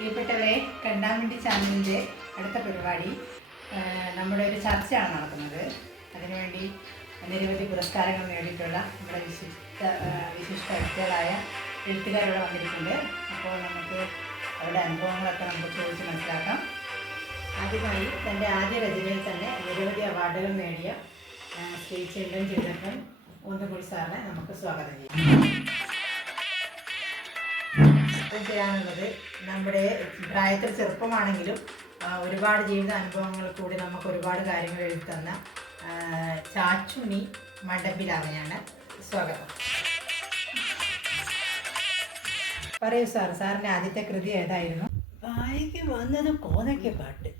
പ്രിയപ്പെട്ടവരെ, കണ്ടാമിണ്ടി ചാനലിൻ്റെ അടുത്ത പരിപാടി നമ്മുടെ ഒരു ചർച്ചയാണ് നടക്കുന്നത്. അതിനുവേണ്ടി നിരവധി പുരസ്കാരങ്ങൾ നേടിയിട്ടുള്ള നമ്മുടെ വിശിഷ്ട വ്യക്തികളായ എഴുത്തുകാരോട് വന്നിരിക്കുന്നത്. അപ്പോൾ നമുക്ക് അവരുടെ അനുഭവങ്ങളൊക്കെ നമുക്ക് ചോദിച്ച് മനസ്സിലാക്കാം. ആദ്യമായി തൻ്റെ ആദ്യ രചനയിൽ തന്നെ നിരവധി അവാർഡുകൾ നേടിയ ശ്രീ ചെല്ലൻ ചെയ്തപ്പൻ ഒന്നുകൂടി സാറിനെ നമുക്ക് സ്വാഗതം ചെയ്യാം. ചെയ്യാനുള്ളത് നമ്മുടെ പ്രായത്തിൽ ചെറുപ്പമാണെങ്കിലും ഒരുപാട് ജീവിത അനുഭവങ്ങൾ കൂടി നമുക്ക് ഒരുപാട് കാര്യങ്ങൾ എഴുതുന്ന ചാച്ചുണ്ണി മണ്ടമ്പിലാവനെയാണ്. സ്വാഗതം. പറയൂ സാർ, സാറിൻ്റെ ആദ്യത്തെ കൃതി ഏതായിരുന്നു? വായിക്ക് വന്നത് കോതയ്ക്ക് പാട്ട്.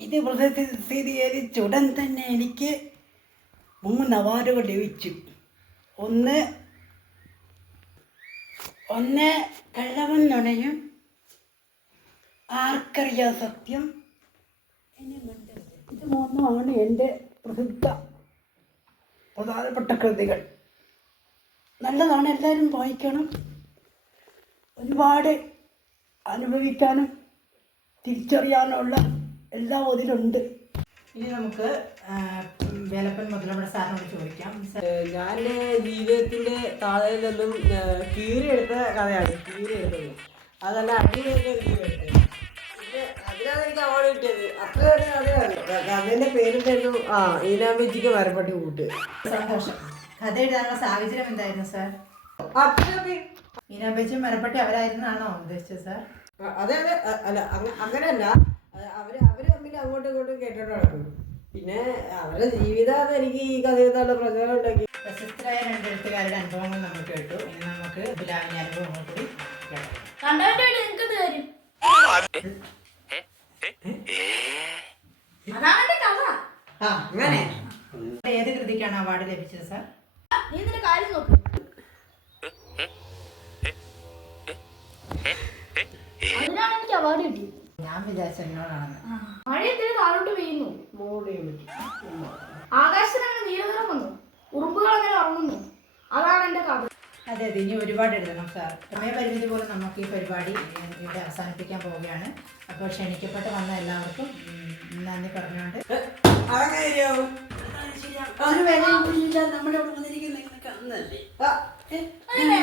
ഇത് പ്രസിദ്ധീകരിച്ചുടൻ തന്നെ എനിക്ക് 3 അവാർഡുകൾ ലഭിച്ചു. ഒന്ന് കള്ളവൻ നുണയും, ആർക്കറിയാ സത്യം, ഇത് 3 എൻ്റെ പ്രധാനപ്പെട്ട കൃതികൾ. നല്ലതാണ്, എല്ലാവരും വായിക്കണം. ഒരുപാട് അനുഭവിക്കാനും തിരിച്ചറിയാനുള്ള എല്ലാം അതിലുണ്ട്. ഇനി നമുക്ക് വേലപ്പൻ മുതലമട സാറിനോട് ചോദിക്കാം. ഞാൻ ജീവിതത്തിന്റെ താഴെ നിന്നും കീറിയെടുത്ത കഥയാണ്. കീറിയെടുത്തത് അതല്ല, അടിപൊളി കീറിയെടുത്തത്. അതിനാണ് എനിക്ക് അവാർഡ് കിട്ടിയത്. അത്ര ഒരു കഥയാണ്. കഥേന്റെ പേരുണ്ടായിരുന്നു ഈനാമ്പച്ചിക്ക് മരപ്പട്ടി കൂട്ട്. സന്തോഷം. കഥ എഴുതാനുള്ള സാഹചര്യം എന്തായിരുന്നു സാർ? ഈനാമ്പച്ചും മരപ്പട്ടി അവരായിരുന്നാണോ ഉദ്ദേശിച്ചത് സാർ? അതെ അതെ, അല്ല അങ്ങനെയല്ല. അവര് തമ്മിൽ അങ്ങോട്ടും ഇങ്ങോട്ടും കേട്ടോണ്ട് നടക്കും. പിന്നെ അവരുടെ ജീവിതം എനിക്ക് ഈ കഥയെന്നുള്ള പ്രചോദനം ഉണ്ടാക്കി. പ്രശസ്തരായ 2 എഴുത്തുകാരുടെ അനുഭവങ്ങൾ നമ്മൾ കേട്ടു. ഇനി നമുക്ക് ബിലാവിന്റെ അനുഭവങ്ങൾ കൂടി കേൾക്കാം. അങ്ങനെ ഏത് കൃതിക്കാണ് അവാർഡ് ലഭിച്ചത് സാർ? ഞാൻ വിചാരിച്ച എന്നോടാണെന്ന്. താഴോട്ട് പെയ്യുന്നു, ആകാശത്തിനങ്ങനെ നീലനിറം വന്നു, ഉറുമ്പുകൾ അങ്ങനെ ഉറങ്ങുന്നു. അതാണ് എന്റെ കഥ. അതെ അതെ, ഇനി ഒരുപാട് എഴുതണം സാർ. സമയപരിമിതി പോലെ നമുക്ക് ഈ പരിപാടി ഇവിടെ അവസാനിപ്പിക്കാൻ പോവുകയാണ്. അപ്പോൾ ക്ഷണിക്കപ്പെട്ട് വന്ന എല്ലാവർക്കും നന്ദി പറഞ്ഞുകൊണ്ട് നമ്മുടെ അവിടെ വന്നിരിക്കുന്ന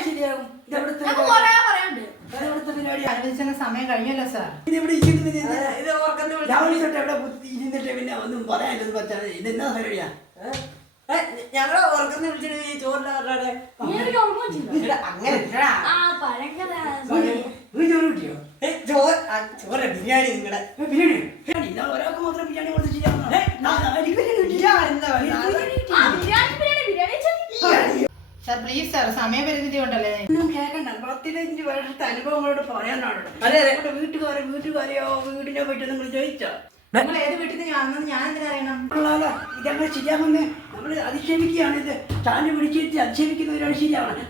ശരിയാകും. അനുവദിച്ച സമയം കഴിഞ്ഞല്ലോ സാർ. പിന്നെ ഒന്നും പറയാനൊന്നും പറ്റാതെ ഇതെന്നാ പരിപാടിയാ? ഞങ്ങളെ ഉറക്കുന്ന വിളിച്ചിട്ട് ഈ ചോറിലാറേ അങ്ങനെ ചോറ് കിട്ടിയോ? ചോറ് ബിരിയാണി. നിങ്ങളുടെ ബിരിയാണി ഒരാൾക്ക് മാത്രം ബിരിയാണി കൊടുത്ത് ചെയ്യാവുന്ന സാർ പ്ലീസ് സാർ, സമയപരിമിതി ഉണ്ടല്ലേ? ഒന്നും കേൾക്കണ്ട. 15 വർഷത്തെ അനുഭവങ്ങളോട് പറയാനാണ്. വീട്ടുകാരെയോ വീടിനെ പറ്റി നിങ്ങൾ ചോദിച്ചോ? നിങ്ങൾ ഏത് വീട്ടിൽ നിന്ന് ഞാൻ എന്തിനാ അറിയണം? ഇതങ്ങനെ ശരിയാകുന്നേ നമ്മൾ അധിക്ഷേപിക്കുകയാണ്. ഇത് സ്റ്റാൻഡ് പിടിച്ചിട്ട് അധിക്ഷേപിക്കുന്നവരാണ് ശരിയാവണം.